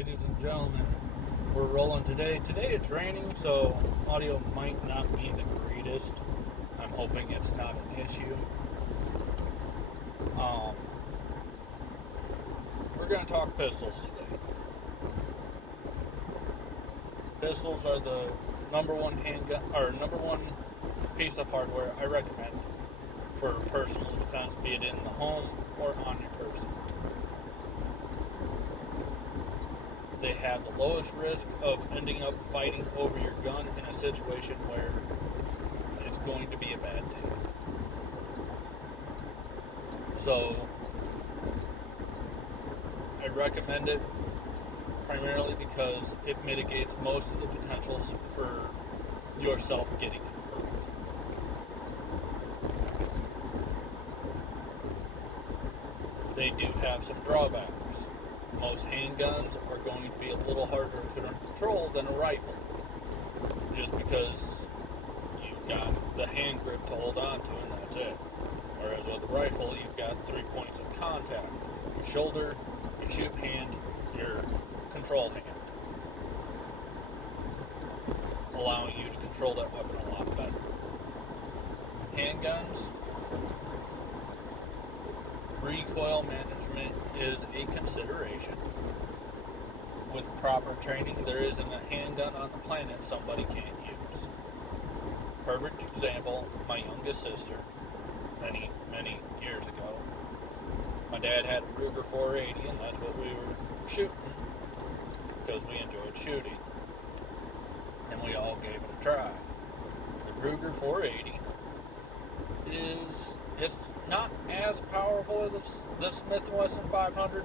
ladies and gentlemen. We're rolling today. Today it's raining, so audio might not be the greatest. I'm hoping it's not an issue. Um, we're going to talk pistols today. Pistols are the number one handgun, or number one piece of hardware I recommend for personal defense, be it in the home or on your person. They have the lowest risk of ending up fighting over your gun in a situation where it's going to be a bad day. So, I recommend it primarily because it mitigates most of the potentials for yourself getting hurt. They do have some drawbacks. Most handguns are going to be a little harder to control than a rifle, just because you've got the hand grip to hold on to and that's it. Whereas with a rifle, you've got 3 points of contact: your shoulder, your shoot hand, your control hand, allowing you to control that weapon a lot better. Handguns, recoil management is a consideration. With proper training, there isn't a handgun on the planet somebody can't use. Perfect example, my youngest sister, many years ago. My dad had a Ruger 480, and that's what we were shooting because we enjoyed shooting. And we all gave it a try. The Ruger 480 it's not as powerful as the Smith & Wesson 500,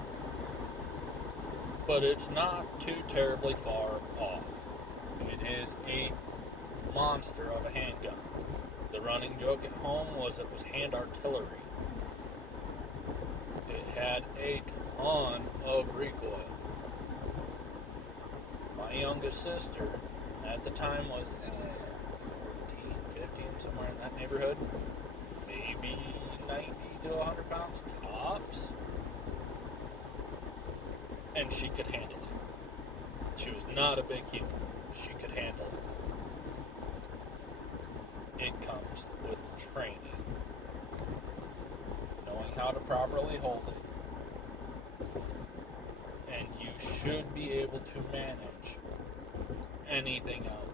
but it's not too terribly far off. It is a monster of a handgun. The running joke at home was it was hand artillery. It had a ton of recoil. My youngest sister at the time was 14, 15, somewhere in that neighborhood. Maybe 90 to 100 pounds tops. And she could handle it. She was not a big human. She could handle it. It comes with training. Knowing how to properly hold it. And you should be able to manage anything out there.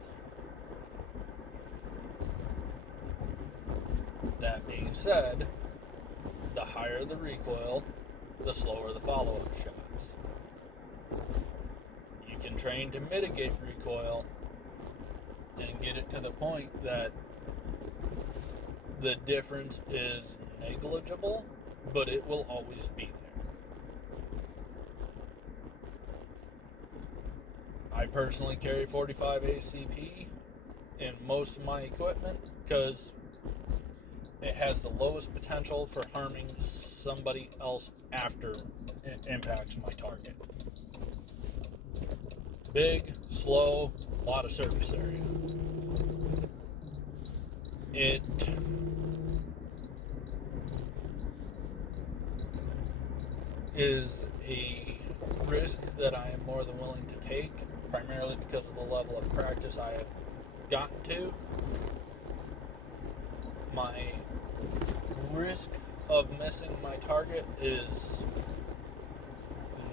That being said, the higher the recoil, the slower the follow-up shots. You can train to mitigate recoil and get it to the point that the difference is negligible, but it will always be there. I personally carry 45 ACP in most of my equipment because it has the lowest potential for harming somebody else after it impacts my target. Big, slow, a lot of surface area. It is a risk that I am more than willing to take, primarily because of the level of practice I have gotten to. My risk of missing my target is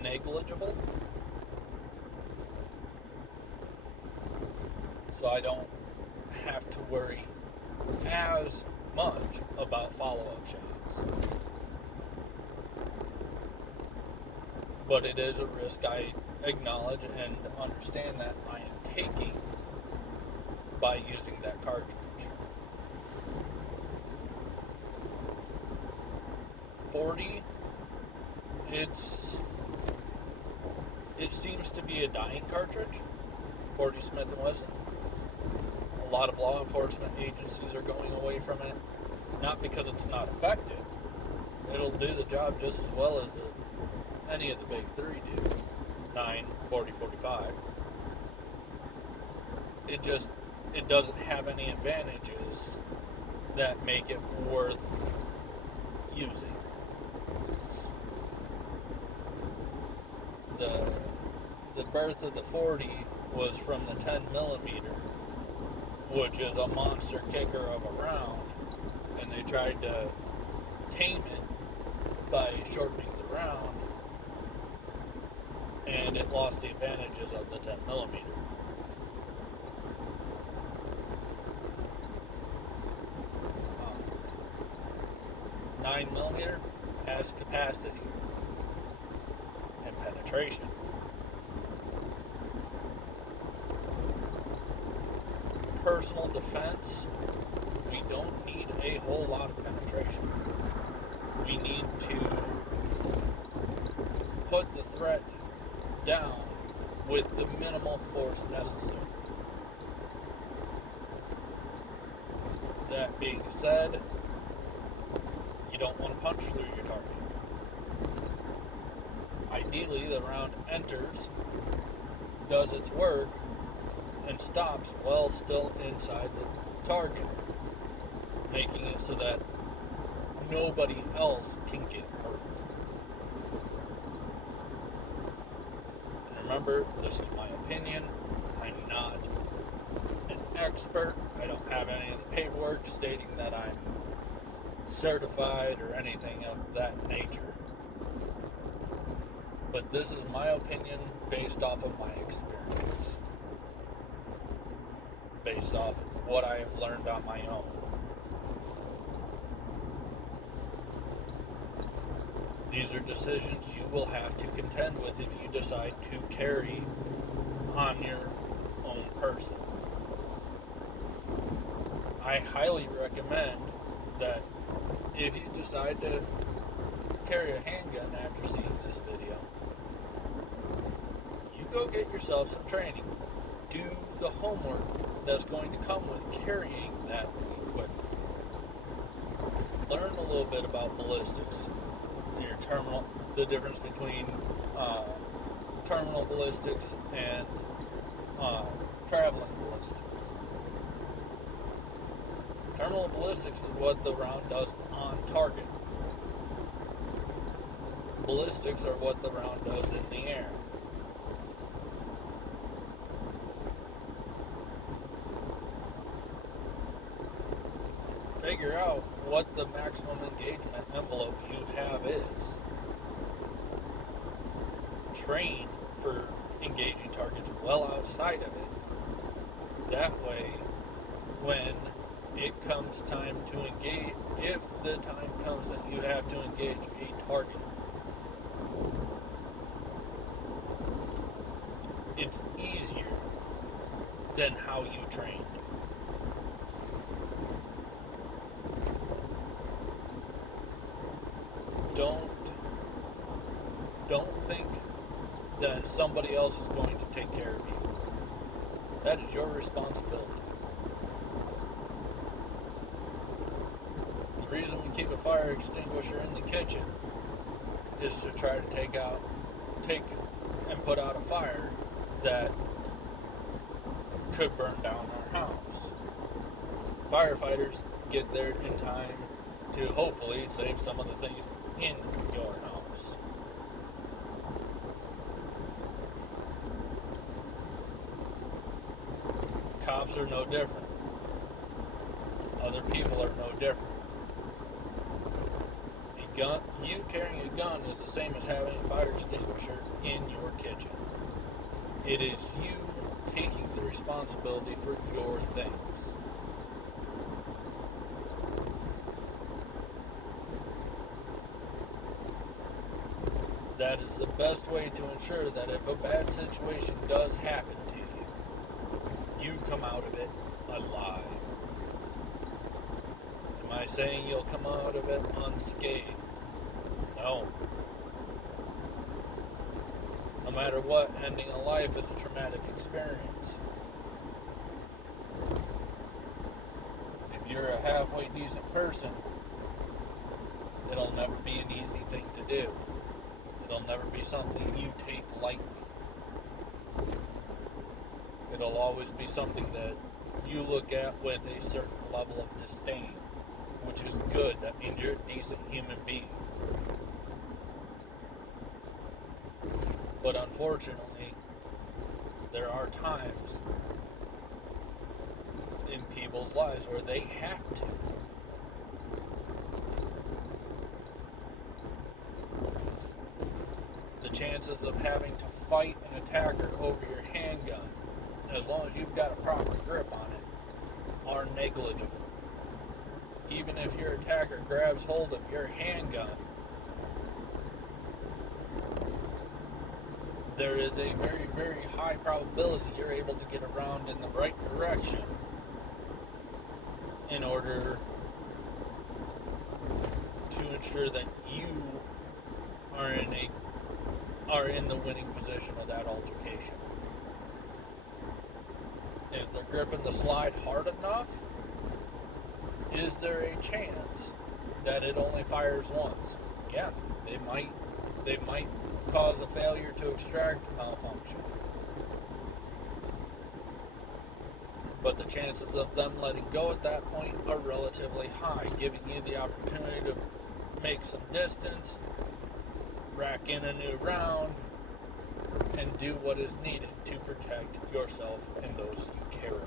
negligible, so I don't have to worry as much about follow-up shots. But it is a risk I acknowledge and understand that I am taking by using that cartridge. 40, it seems to be a dying cartridge. 40 Smith & Wesson. A lot of law enforcement agencies are going away from it, not because it's not effective. It'll do the job just as well as any of the big three do. 9, 40, 45. It doesn't have any advantages that make it worth using. The the birth of the 40 was from the 10 millimeter, which is a monster kicker of a round, and they tried to tame it by shortening the round, and it lost the advantages of the 10 millimeter. 9 millimeter has capacity and penetration. Personal defense, we don't need a whole lot of penetration. We need to put the threat down with the minimal force necessary. That being said, you don't want to punch through your target. Ideally, the round enters, does its work, and stops while still inside the target, making it so that nobody else can get hurt. And remember, this is my opinion. I'm not an expert. I don't have any of the paperwork stating that I'm certified or anything of that nature. But this is my opinion based off of my experience. Based off what I have learned on my own. These are decisions you will have to contend with if you decide to carry on your own person. I highly recommend that if you decide to carry a handgun after seeing this video, you go get yourself some training. Do the homework that's going to come with carrying that equipment. Learn a little bit about ballistics, the difference between terminal ballistics and traveling ballistics. Terminal ballistics is what the round does on target. Ballistics are what the round does in the air. Figure out what the maximum engagement envelope you have is. Train for engaging targets well outside of it. That way, when it comes time to engage, if the time comes that you have to engage a target, it's easier than how you trained. Don't think that somebody else is going to take care of you. That is your responsibility. The reason we keep a fire extinguisher in the kitchen is to try to take and put out a fire that could burn down our house. Firefighters get there in time to hopefully save some of the things in your house. Cops are no different. Other people are no different. You carrying a gun is the same as having a fire extinguisher in your kitchen. It is you taking the responsibility for your things. That is the best way to ensure that if a bad situation does happen to you, you come out of it alive. Am I saying you'll come out of it unscathed? No. No matter what, ending a life is a traumatic experience. If you're a halfway decent person, it'll never be an easy thing to do. It'll never be something you take lightly. It'll always be something that you look at with a certain level of disdain, which is good. That means you're a decent human being. But unfortunately, There are times in people's lives where they have to. The chances of having to fight an attacker over your handgun, as long as you've got a proper grip on it, are negligible. Even if your attacker grabs hold of your handgun, there is a very, very high probability you're able to get around in the right direction in order to ensure that you are in the winning position of that altercation. If they're gripping the slide hard enough, is there a chance that it only fires once? Yeah, they might cause a failure to extract malfunction. But the chances of them letting go at that point are relatively high, giving you the opportunity to make some distance, rack in a new round, and do what is needed to protect yourself and those you care about.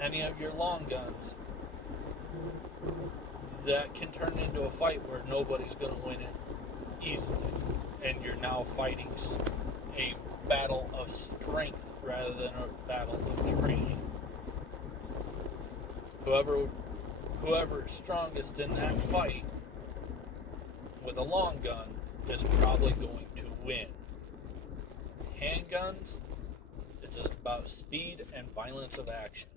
Any of your long guns, that can turn into a fight where nobody's going to win it easily, and you're now fighting a battle of strength rather than a battle of training. Whoever is strongest in that fight with a long gun is probably going to win. Handguns, it's about speed and violence of action.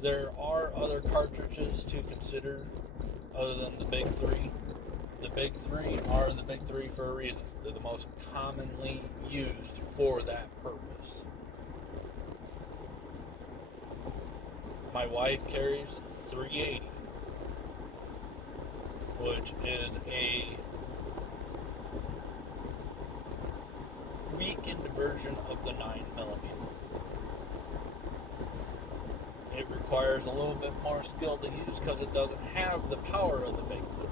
There are other cartridges to consider other than the big three. The big three are the big three for a reason. They're the most commonly used for that purpose. My wife carries 380, which is a weakened version of the 9mm. It requires a little bit more skill to use because it doesn't have the power of the big three.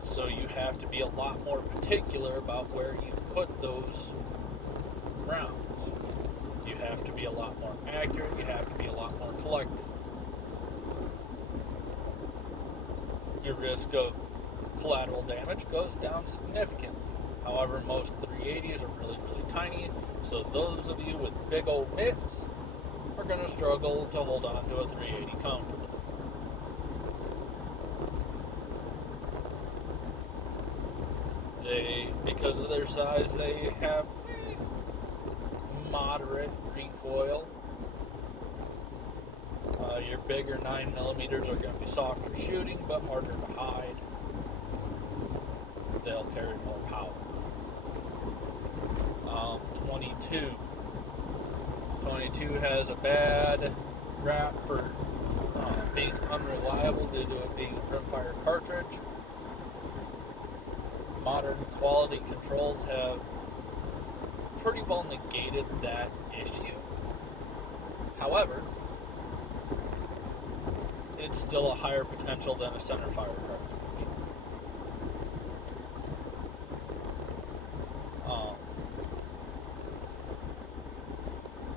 So you have to be a lot more particular about where you put those rounds. You have to be a lot more accurate. You have to be a lot more collected. Your risk of collateral damage goes down significantly. However, most 380s are really, really tiny, so those of you with big old mitts are going to struggle to hold on to a 380 comfortably. Because of their size, they have moderate recoil. Your bigger 9mm are going to be softer shooting, but harder to hide. They'll carry more power. 22 has a bad rap for being unreliable due to it being a rimfire cartridge. Modern quality controls have pretty well negated that issue. However, it's still a higher potential than a centerfire cartridge.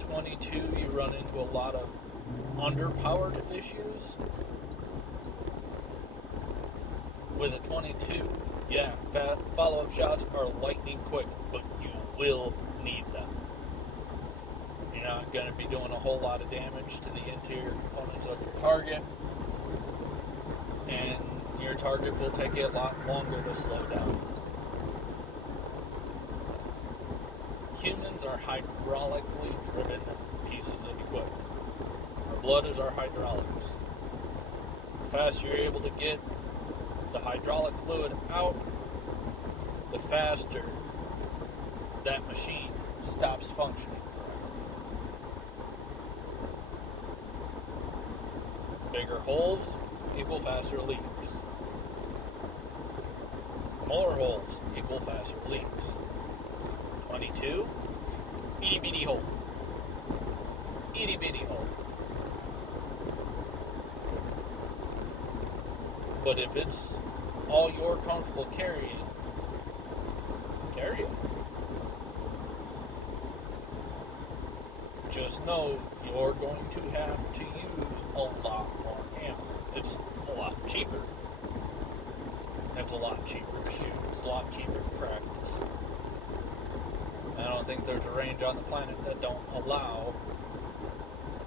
22, you run into a lot of underpowered issues. With a 22, yeah, follow-up shots are lightning quick, but you will need them. You're not going to be doing a whole lot of damage to the interior components of your target, and your target will take a lot longer to slow down. Humans are hydraulically driven pieces of equipment. Our blood is our hydraulics. The faster you're able to get the hydraulic fluid out, the faster that machine stops functioning correctly. Bigger holes equal faster leaks. More holes equal faster leaps. 22, itty bitty hole. Itty bitty hole. But if it's all you're comfortable carrying, carry it. Just know you're going to have to use a lot more ammo. It's a lot cheaper. It's a lot cheaper to shoot. It's a lot cheaper to practice. I don't think there's a range on the planet that don't allow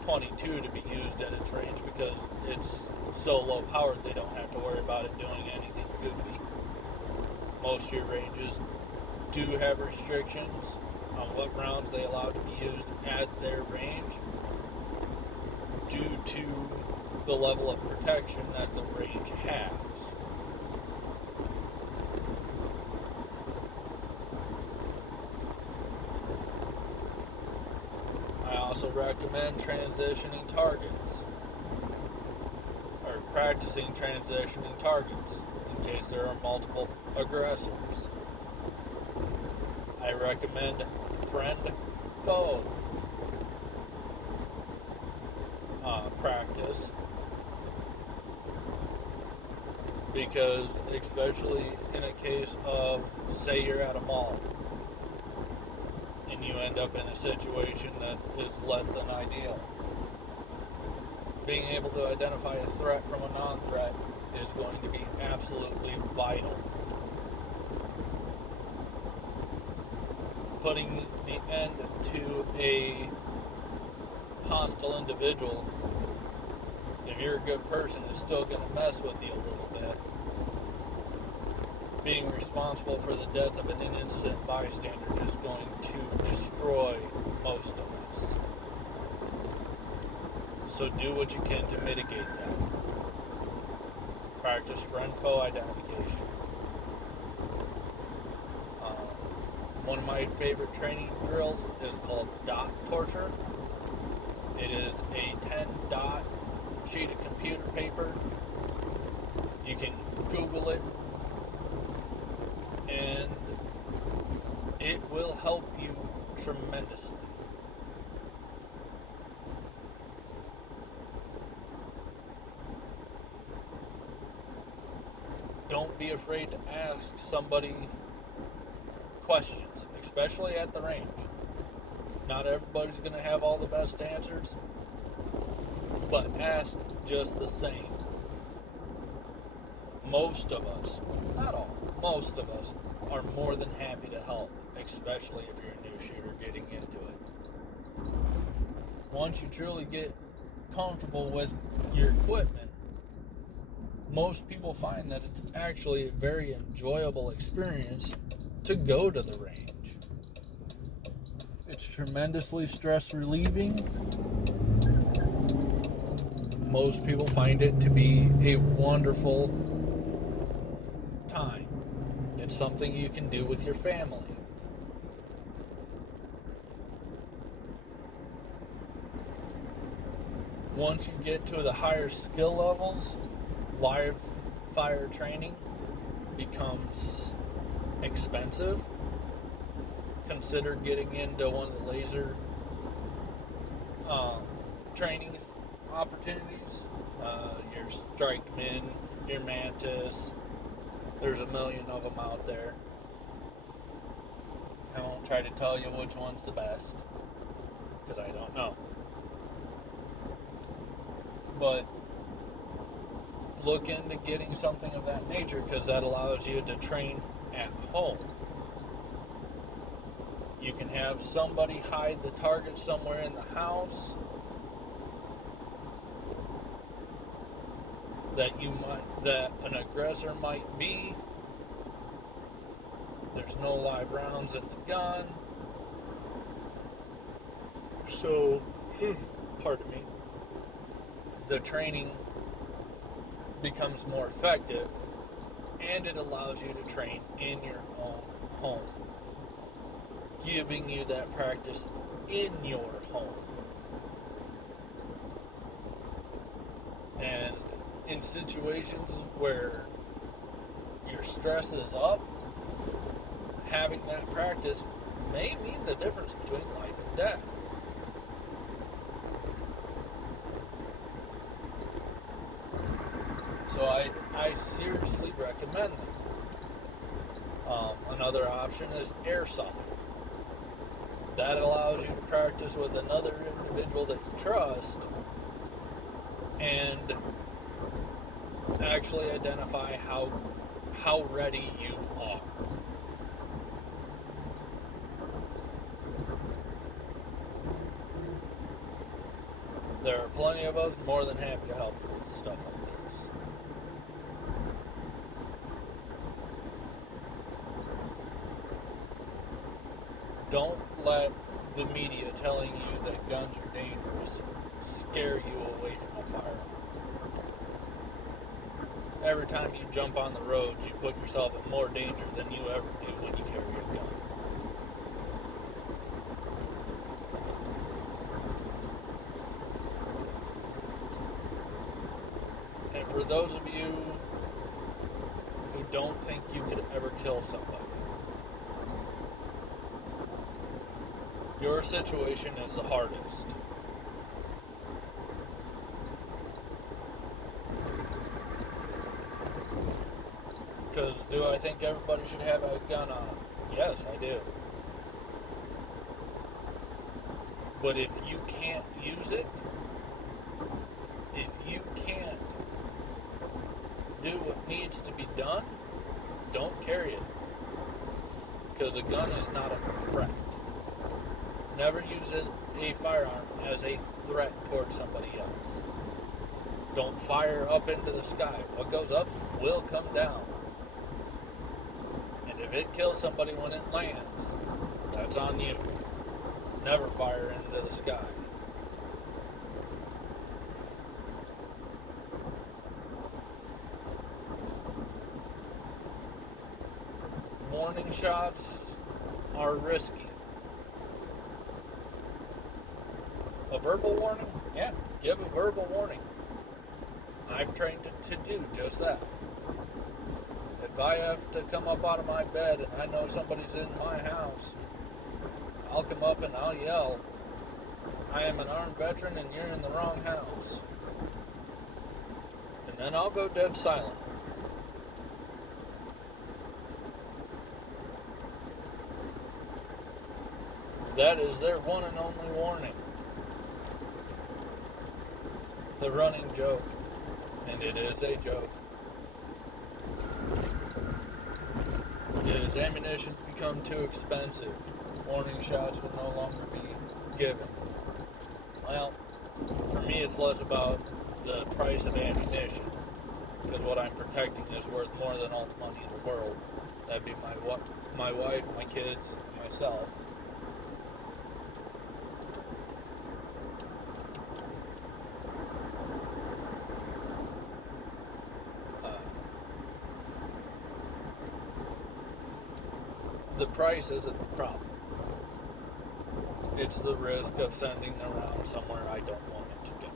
22 to be used at its range because it's so low powered they don't have to worry about it doing anything goofy. Most of your ranges do have restrictions on what rounds they allow to be used at their range due to the level of protection that the range has. I also recommend transitioning targets or practicing transitioning targets in case there are multiple aggressors. I recommend friend-foe practice because especially in a case of, say you're at a mall and you end up in a situation that is less than ideal, being able to identify a threat from a non-threat is going to be absolutely vital. Putting the end to a hostile individual, if you're a good person, is still going to mess with you a little bit. Being responsible for the death of an innocent bystander is going to destroy most of us. So do what you can to mitigate that. Practice friend-foe identification. One of my favorite training drills is called dot torture. It is a 10-dot sheet of computer paper. You can Google it, and it will help you tremendously. Don't be afraid to ask somebody questions, especially at the range. Not everybody's going to have all the best answers, but ask just the same. Most of us, not all, most of us are more than happy to help, especially if you're a new shooter getting into it. Once you truly get comfortable with your equipment, most people find that it's actually a very enjoyable experience to go to the range. It's tremendously stress relieving. Most people find it to be a wonderful time. It's something you can do with your family. Once you get to the higher skill levels, live fire training becomes expensive. Consider getting into one of the laser training opportunities. Your Strikeman, your Mantis. There's a million of them out there. I won't try to tell you which one's the best, because I don't know. But look into getting something of that nature, because that allows you to train at home. You can have somebody hide the target somewhere in the house that an aggressor might be. There's no live rounds in the gun. So, pardon me, the training becomes more effective, and it allows you to train in your own home, giving you that practice in your home. And in situations where your stress is up, having that practice may mean the difference between life and death. So I seriously recommend them. Another option is airsoft. That allows you to practice with another individual that you trust and actually identify how ready you are. There are plenty of us more than happy to help you with stuff like this. Don't let the media telling you that guns are dangerous scare you away from a firearm. Every time you jump on the road, you put yourself in more danger than you ever do when you carry a gun. And for those of you who don't think you could ever kill somebody, your situation is the hardest. Because do I think everybody should have a gun on? Yes, I do. But if you can't use it, if you can't do what needs to be done, don't carry it. Because a gun is not a threat. Never use a firearm as a threat towards somebody else. Don't fire up into the sky. What goes up will come down. And if it kills somebody when it lands, that's on you. Never fire into the sky. Warning shots are risky. A verbal warning? Yeah, give a verbal warning. I've trained to do just that. If I have to come up out of my bed and I know somebody's in my house, I'll come up and I'll yell, I am an armed veteran and you're in the wrong house. And then I'll go dead silent. That is their one and only warning. The running joke, and it is a joke, is ammunition's become too expensive. Warning shots will no longer be given. Well, for me it's less about the price of ammunition, because what I'm protecting is worth more than all the money in the world. That'd be my wife, my kids, and myself. The price isn't the problem. It's the risk of sending a round somewhere I don't want it to go.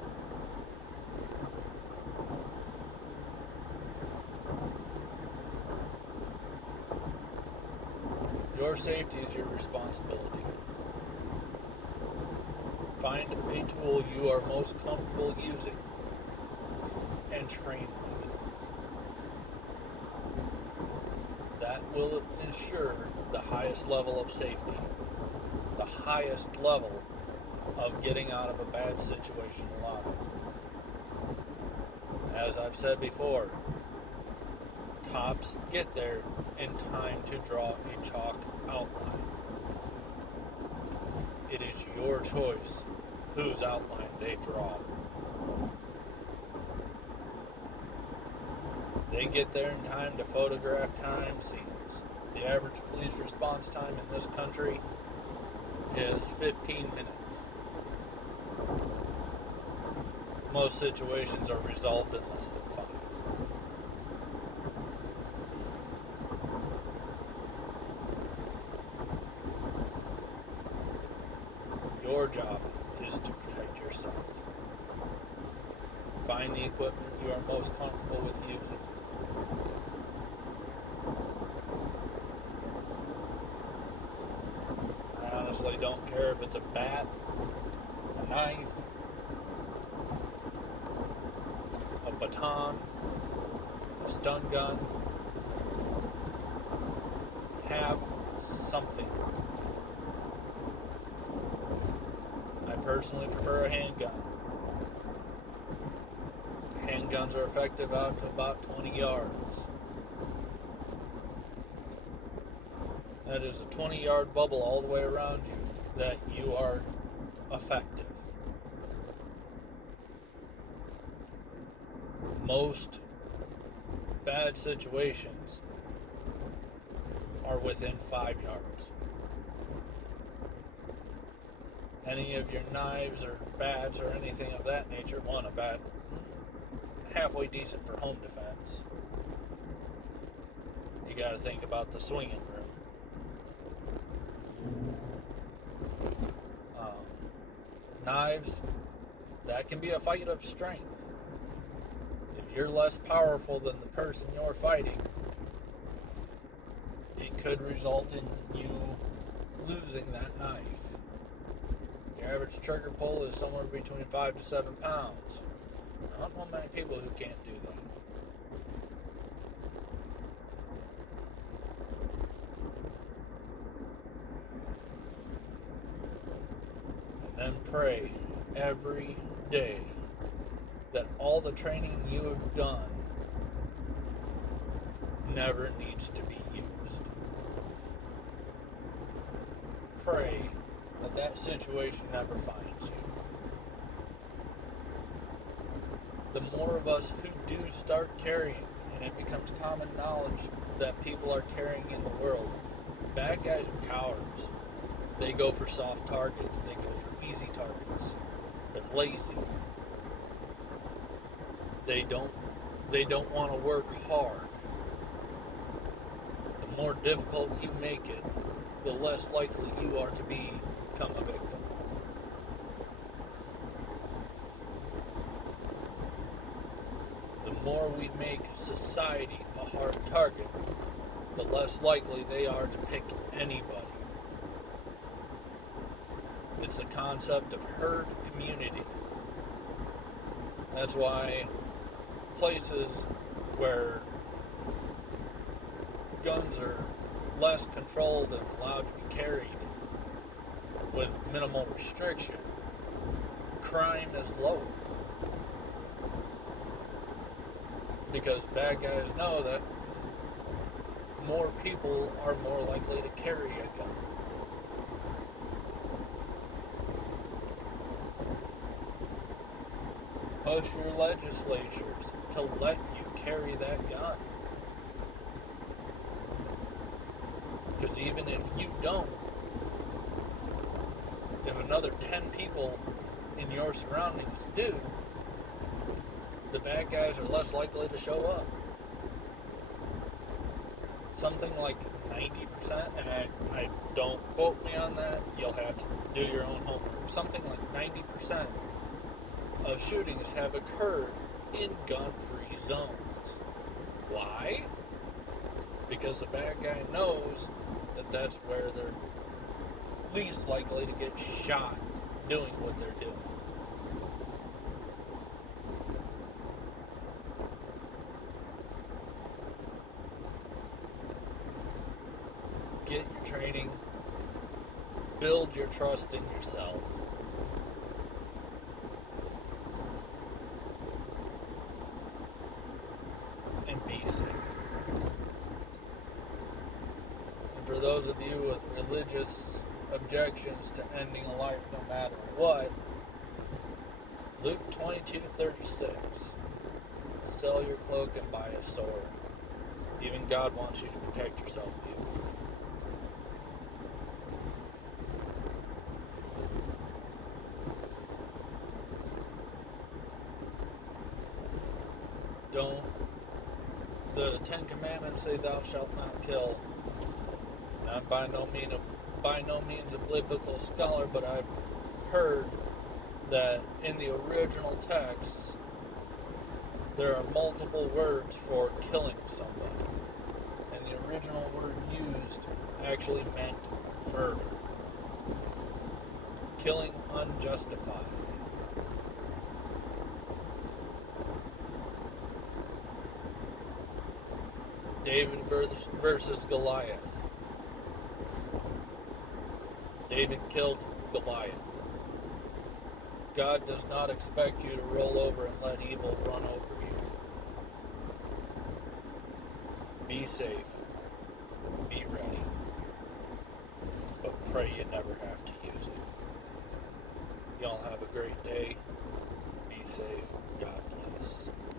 Your safety is your responsibility. Find a tool you are most comfortable using and train with it. That will ensure the highest level of safety, the highest level of getting out of a bad situation alive. As I've said before, cops get there in time to draw a chalk outline. It is your choice whose outline they draw. They get there in time to photograph crime scenes. The average police response time in this country is 15 minutes. Most situations are resolved in less than 5. Your job is to protect yourself. Find the equipment you are most comfortable with using. honestly don't care if it's a bat, a knife, a baton, a stun gun. Have something. I personally prefer a handgun. Handguns are effective out to about 20 yards. That is a 20-yard bubble all the way around you that you are effective. Most bad situations are within 5 yards. Any of your knives or bats or anything of that nature, a bat, halfway decent for home defense. You got to think about the swinging room. Knives, that can be a fight of strength. If you're less powerful than the person you're fighting, it could result in you losing that knife. Your average trigger pull is somewhere between 5 to 7 pounds. I don't know many people who can't do that. And pray every day that all the training you have done never needs to be used. Pray that that situation never finds you. The more of us who do start carrying, and it becomes common knowledge that people are carrying in the world, bad guys are cowards. They go for soft targets. They go for easy targets. They're lazy. They don't want to work hard. The more difficult you make it, the less likely you are to become a victim. The more we make society a hard target, the less likely they are to pick anybody. It's the concept of herd immunity. That's why places where guns are less controlled and allowed to be carried with minimal restriction, crime is low. Because bad guys know that more people are more likely to carry a gun. Push your legislatures to let you carry that gun. Because even if you don't, if another 10 people in your surroundings do, the bad guys are less likely to show up. Something like 90%, and I don't quote me on that, you'll have to do your own homework. Something like 90% of shootings have occurred in gun-free zones. Why? Because the bad guy knows that that's where they're least likely to get shot doing what they're doing. Get your training, build your trust in yourself, and be safe. And for those of you with religious objections to ending a life no matter what, Luke 22:36, sell your cloak and buy a sword. Even God wants you to protect yourself, people. The Ten Commandments say thou shalt not kill. I'm by no means a biblical scholar, but I've heard that in the original texts there are multiple words for killing somebody. And the original word used actually meant murder. Killing unjustified. David versus Goliath. David killed Goliath. God does not expect you to roll over and let evil run over you. Be safe. Be ready. But pray you never have to use it. Y'all have a great day. Be safe. God bless.